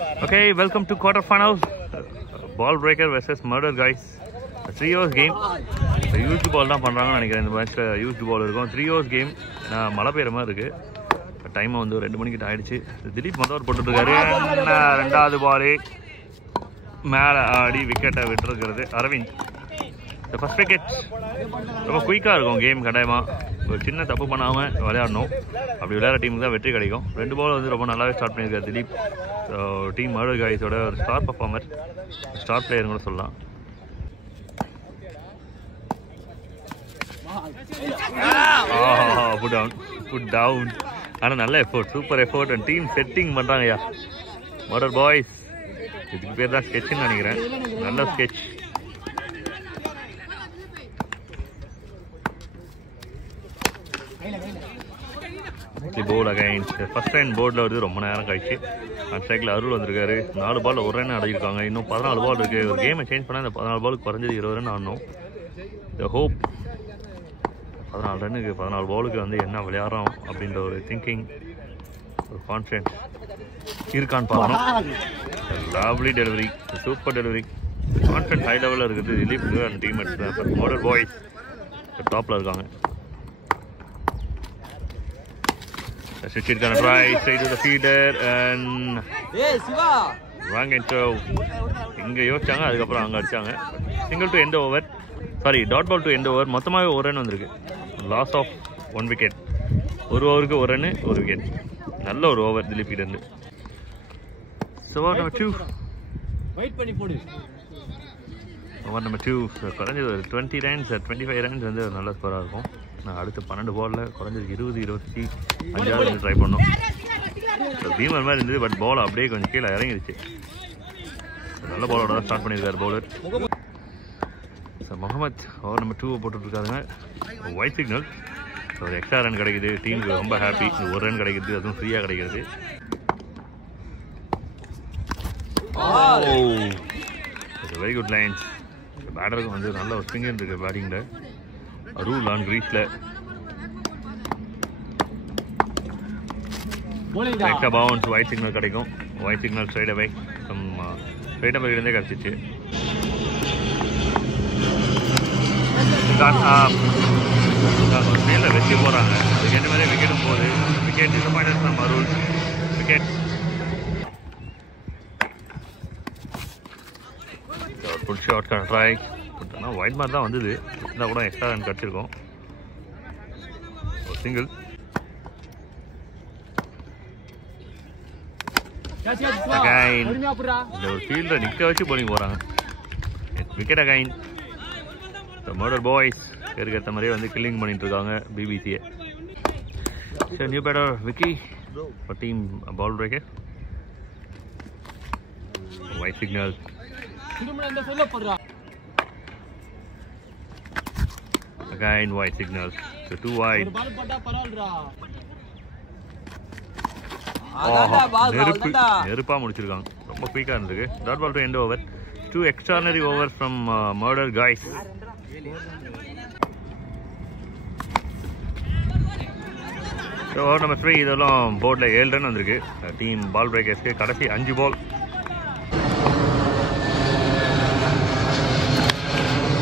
Okay, welcome to quarterfinals. Ball breaker versus murder guys. 3 hours game. Used ball தான் பண்றாங்கன்னு நினைக்கிறேன். இந்த மேட்ச்ல used ball இருக்கும். 3 hours game. நான் மழை பெய்யற மாதிரி இருக்கு. டைம் வந்து 2 மணிக்கு ஆயிடுச்சு. திலீப் மதவர் போட்டுட்டு இருக்காரு. ரெண்டாவது பால் மேல ஆடி விக்கெட்டை விட்டுருக்கிறது அரவிந்த். The first wicket. ரொம்ப குயிக்கா இருக்கும் கேம் கட்டாயமா. ஒரு சின்ன தப்பு பண்ணாம விளையாடணும். அப்படி விளையாடுற டீமுக்கு தான் வெற்றி கிடைக்கும். 2 பால் வந்து ரொம்ப நல்லாவே ஸ்டார்ட் பண்ணியிருக்காரு திலீப். டீம் மர்டர் காய்ஸோட ஒரு ஸ்டார் பர்ஃபார்மர், ஸ்டார் பிளேயர் கூட சொல்லலாம். Put down. ஆனால் நல்ல effort, super effort and team setting பண்ணுறாங்கய்யா மர்டர் பாய்ஸ். இதுக்கு பேர் தான் ஸ்கெட்ச்னு நினைக்கிறேன். நல்ல sketch. Board against first time போர்டில் வருது ரொம்ப நேரம் கழிச்சு. அந்த சைக்கிள் அருள் வந்திருக்காரு. 4 பால் 1 ரன் அடைஞ்சிருக்காங்க. இன்னும் 14 பால் இருக்குது. ஒரு கேமை சேஞ்ச் பண்ணால் இந்த 14 பாலுக்கு குறைஞ்சது 20 ரன் ஆடணும். த ஹோப் 14 ரன்னுக்கு 14 பாலுக்கு வந்து என்ன விளையாடுறோம் அப்படின்ற ஒரு திங்கிங், ஒரு கான்ஃபிடென்ஸ் இருக்கான்னு பார்க்கணும். Lovely delivery, super delivery. Confident high லெவலில் இருக்குது திலீப் அண்ட் டீம்மேட்ஸ் தான். மர்டர் பாய்ஸ் டாப்பில் இருக்காங்க. Shishir gonna try straight to the feeder and wrong and இங்கே யோசிச்சாங்க, அதுக்கப்புறம் அங்கே அடிச்சாங்க. Single to end over, sorry dot ball to end over. மொத்தமாகவே 1 ரன் வந்திருக்கு. Loss of 1 wicket. ஒரு ஓவருக்கு 1 ரன் 1 விக்கெட். நல்ல ஒரு ஓவர் திலீப் கிட்ட இருந்து. ஓவர் நம்பர் 2 ஓவர் நம்பர் 2 குறைஞ்சது ஒரு 20 ரன்ஸ் 25 ரன்ஸ் வந்து ஒரு நல்ல ஸ்கோராக இருக்கும். நான் அடுத்து 12 பாலில் குறைஞ்சது 20-25 வந்து ட்ரை பண்ணோம். பீமர் மாதிரி இருந்தது, பட் பால் அப்படியே கொஞ்சம் கீழே இறங்கிடுச்சு. நல்ல பாலோட தான் ஸ்டார்ட் பண்ணியிருக்காரு பவுலர். முகமது ஓவர் நம்பர் 2 போட்டுட்ருக்காருங்க. Wide signal. ஒரு எக்ஸ்ட்ரா ரன் கிடைக்குது. டீமுக்கு ரொம்ப ஹாப்பி. 1 ரன் கிடைக்குது, அதுவும் ஃப்ரீயாக கிடைக்கிறது. Very good lines. பேட்டருக்கு வந்து நல்ல ஒரு ஸ்விங் இருக்கு பேட்டிங்கில். ரூல் ஆன் கிரீஸில் எக்ஸ்ட்ரா பவுன்ஸ். ஒயிட் சிக்னல் கிடைக்கும். Wide signal straight away straight அவேலேருந்தே கிடச்சிச்சு. ஃபீல்டில் வெற்றி போகிறாங்க. அதுக்கேற்ற மாதிரி விக்கெட்டும் போகுது. விக்கெட் டிசப்பாயின்ட் நம்ம rule wicket. Full shot try. ஆனால் ஒயிட் மாதிரி தான் வந்தது. இருந்தால் கூட எக்ஸ்ட்ரா ரன் கிடச்சிருக்கோம். ஒரு சிங்கிள். இந்த ஒரு ஃபீல்டில் நிற்க வச்சு போலிங் போகிறாங்க. Wicket again. மர்டர் பாய்ஸ் பேருக்கு ஏற்ற மாதிரியே வந்து கில்லிங் பண்ணிட்டு இருக்காங்க பிபிசியை. New batter Vicky for team ball breaker. Wide signal. Again white signals, so 2 wide. நெருப்பா முடிச்சிருக்காங்க. ரொம்ப குயிக்கா இருந்துருக்கு. Dot ball to end over. 2 extraordinary overs from murder guys. So over number 3 இதெல்லாம் போர்ட்ல 7 ரன் வந்திருக்கு டீம் பால் பிரேக்கர்ஸ்க்கு. கடைசி 5 பால்.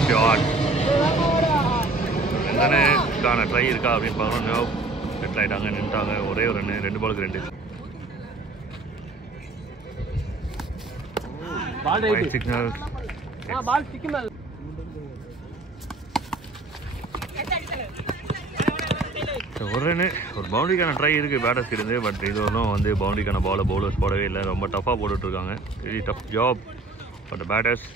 ஷாட் தானே ட்ரை இருக்கா அப்படின்னு பார்க்கணும். செட்டில் ஆகிட்டாங்க, நின்றுட்டாங்க. ஒரே ஒரு ரன்னு, 2 பாலுக்கு 2. சிக்னல். ஒரு ரன்னு, ஒரு பவுண்டரிக்கான ட்ரை இருக்குது பேட்டர்ஸ்க்கு இருந்து. பட் இது ஒன்றும் வந்து பவுண்டரிக்கான பாலை பவுலர்ஸ் போடவே இல்லை. ரொம்ப டஃப்பாக போட்டுட்ருக்காங்க. Very tough job for the batters.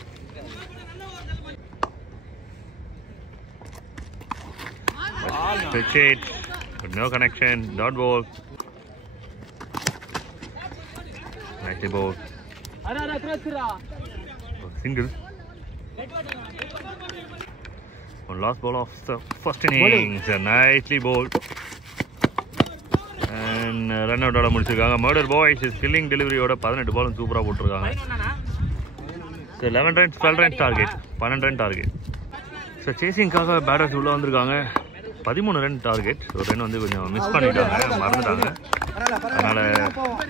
Pitch it, but no connection. Dot ball. Nicely bowled. Single. One last ball of the first innings. Nicely bowled. And run out oda mudichirukanga. Murder boys is killing delivery oda 18 ball சூப்பரா போட்டுருக்காங்க. So 11 runs 12 runs target. 12 run target. So chasing காக batters உள்ள வந்திருக்காங்க. 13 run target. ஒரு run வந்து கொஞ்சம் miss பண்ணிட்டாங்க, மறந்துட்டாங்க. அதனால்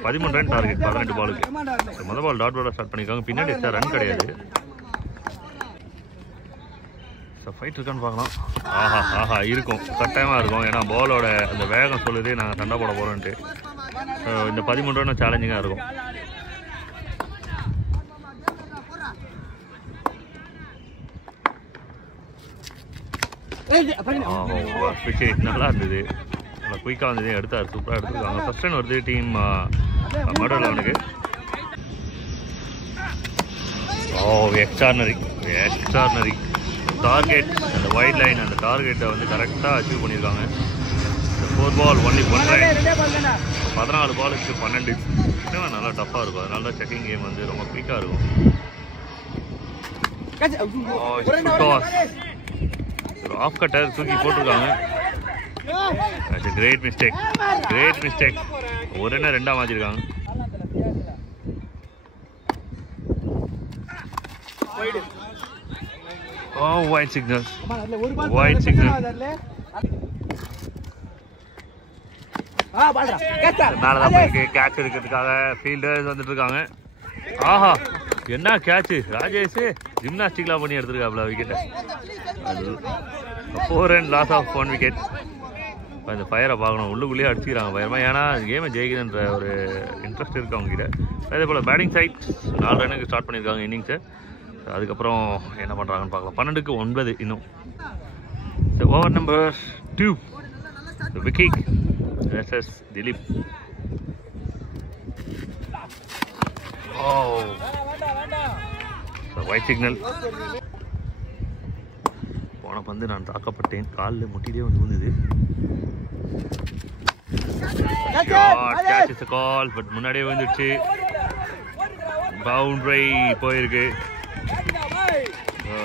13 ரன் டார்கெட் 18 பாலுக்கு. முதல் பால் டாட் பாலாக ஸ்டார்ட் பண்ணியிருக்காங்க. பின்னாடி ரன் கிடையாது. ஸோ ஃபைட் இருக்கான்னு பார்க்கலாம். ஆஹா இருக்கும், கட்டாயமாக இருக்கும். ஏன்னா பாலோட அந்த வேகம் சொல்லுது நாங்கள் சண்டை போட போகிறோன்ட்டு. ஸோ இந்த 13 ரன் சேலஞ்சிங்காக இருக்கும். நல்லா இருந்தது, நல்லா குயிக்காக வந்தது, எடுத்தார், சூப்பராக எடுத்துருக்காங்க. ஃபர்ஸ்ட் ரன் வருது டீம் மர்டர் லெவனுக்கு. எக்ஸ்ட்ரானரி டார்கெட், அந்த வைட் லைன், அந்த டார்கெட்டை வந்து கரெக்டாக அச்சீவ் பண்ணியிருக்காங்க. 4 பால் ஒன்லி 1 ரன். 14 பாலுக்கு 12. இன்னும் நல்லா டஃப்பாக இருக்கும். அதனால தான் செக்கிங் கேம் வந்து ரொம்ப குயிக்காக இருக்கும். ஒரு ஆஃப் கட்டர் தூக்கி போட்டிருக்காங்க. Great mistake. ஒரு என்ன 2ஆக மாற்றிருக்காங்க. Wide signal. மேலதான் போயிருக்கு. கேட்ச் எடுக்கிறதுக்காக ஃபீல்டர்ஸ் வந்துட்டு இருக்காங்க. ஆஹா, என்ன கேட்ச்! ராஜேஷ் ஜிம்னாஸ்டிக்லாம் பண்ணி எடுத்துருக்காப்ல விக்கெட்டை. 4 ரன் லாஸ் ஆஃப் 1 விக்கெட். இந்த ஃபயரை பார்க்கணும், உள்ளுக்குள்ளேயே அடிச்சுக்கிறாங்க பயமா. ஏன்னா கேமை ஜெயிக்கணுன்ற ஒரு இன்ட்ரெஸ்ட் இருக்குது அவங்ககிட்ட. அதே போல் பேட்டிங் சைட் 4 ரன்னுக்கு ஸ்டார்ட் பண்ணியிருக்காங்க இன்னிங்ஸை. அதுக்கப்புறம் என்ன பண்ணுறாங்கன்னு பார்க்கலாம். 12க்கு 9 இன்னும். Over number 2 Vicky versus Dilip. Wide signal. போன பந்து நான் தாக்கப்பட்டேன், காலில் முட்டிலே வந்து விழுந்தது. கால் பட் முன்னாடியே வந்துடுச்சு. பவுண்டரி போயிருக்கு.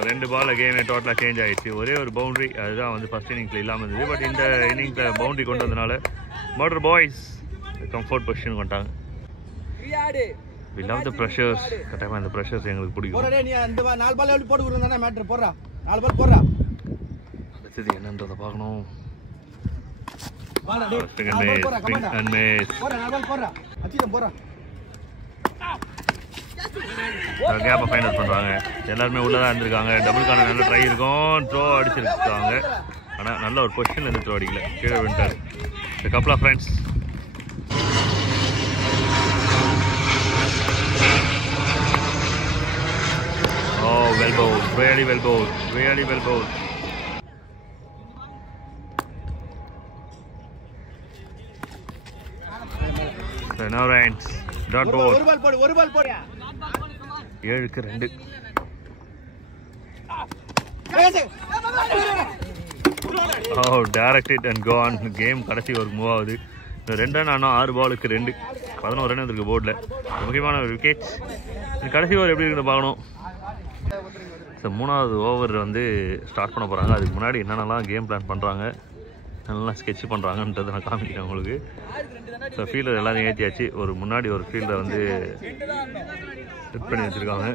2 பால் கேமே டோட்டலாக சேஞ்ச் ஆகிடுச்சு. ஒரே ஒரு பவுண்டரி, அதுதான் வந்து ஃபர்ஸ்ட் இன்னிங்ஸில் இல்லாமல் இருந்தது. பட் இந்த இன்னிங்ஸில் பவுண்டரி கொண்டு வந்ததுனால மர்டர் பாய்ஸ் கம்ஃபர்ட் பொசிஷன் கொண்டாங்க. We love the pressures. கட்டாயமாக இந்த ப்ரெஷர்ஸ் எங்களுக்கு பிடிக்கும். அடுத்தது என்னன்றதை பார்க்கணும். கேப்பை ஃபைண்ட் அவுட் பண்ணுறாங்க. எல்லாருமே உள்ளதான் இருந்திருக்காங்க. டபுள்கான நல்ல ட்ரை இருக்கும், த்ரோ அடிச்சிருக்காங்க. ஆனால் நல்ல ஒரு பொசிஷன்ல இருந்து த்ரோ அடிக்கல, கீழே விட்டார். The couple of friends. Well bowled, really well bowled. So now runs, dot ball. ஒரு ball போடு. 7க்கு 2. Direct it and gone. Game கடைசி ஒரு மூவ் ஆகுது. 2 ரன் ஆனால் 6 பாலுக்கு 2. 11 ரன் இருக்கு போர்டில். முக்கியமான ஒரு விக்கெட். கடைசி ஓவர் எப்படி இருக்குன்னு பார்க்கணும். ஸோ 3வது ஓவர் வந்து ஸ்டார்ட் பண்ண போகிறாங்க. அதுக்கு முன்னாடி என்னென்னலாம் கேம் பிளான் பண்ணுறாங்க, நல்லா ஸ்கெட்ச் பண்ணுறாங்கன்றதை நான் காமிக்கிறேன் உங்களுக்கு. ஸோ ஃபீல்டர் எல்லாத்தையும் ஏற்றியாச்சு. முன்னாடி ஒரு ஃபீல்டரை வந்து செட் பண்ணி வச்சுருக்காங்க.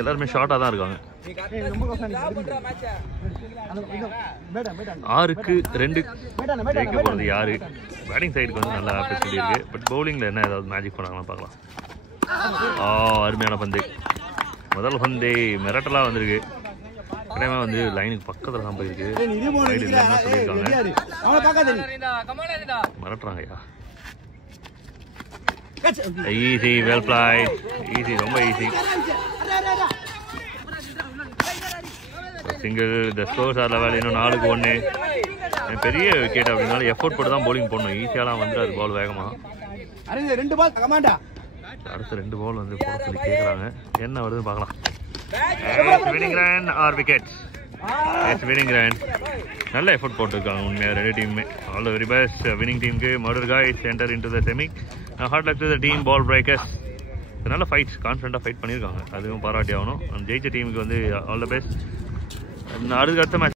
எல்லாருமே ஷார்ட்டாக தான் இருக்காங்க. 6க்கு 2 ஜெயிக்க போகிறது யாரு? பேட்டிங் சைடுக்கு வந்து நல்லா ஃபெசிலிட்டி இருக்குது. பட் பவுலிங்கில் என்ன ஏதாவது மேஜிக் பண்ணாங்கன்னு பார்க்கலாம். அருமையான பந்து. முதல் பந்து மிரட்டலாக வந்திருக்கு. கடமை வந்து லைனுக்கு பக்கத்தில் தான் போயிருக்கு. சைடு இல்லைன்னா சொல்லியிருக்காங்க. மிரட்டுறாங்கய்யா. Easy, well flight. ஈஸி, ரொம்ப ஈஸி. சிங்கிள். இந்த ஸ்கோர்ஸ் ஆர் லெவல் இன்னும் 4க்கு 1. பெரிய விக்கெட் அப்படின்னாலும் எஃபோர்ட் போட்டு தான் பவுலிங் போடணும். ஈஸியாலாம் வந்து அது பால் வேகமாக. அடுத்த 2 பால் வந்து போட சொல்லி கேட்குறாங்க. என்ன வருதுன்னு பார்க்கலாம். Winning run or wicket. Winning run. நல்ல எஃபோர்ட் போட்டுருக்காங்க உண்மையாக 2 டீமுமே. All the very best winning டீமுக்கு. Murder guys enter into the semi. Hard luck to the team ball breakers. நல்ல ஃபைட், கான்ஃபிடண்ட்டாக ஃபைட் பண்ணியிருக்காங்க. அதுவும் பாராட்டி ஆகணும். ஜெயிச்ச டீமுக்கு வந்து ஆல் த பெஸ்ட். அதுக்கு அடுத்த மேட்ச்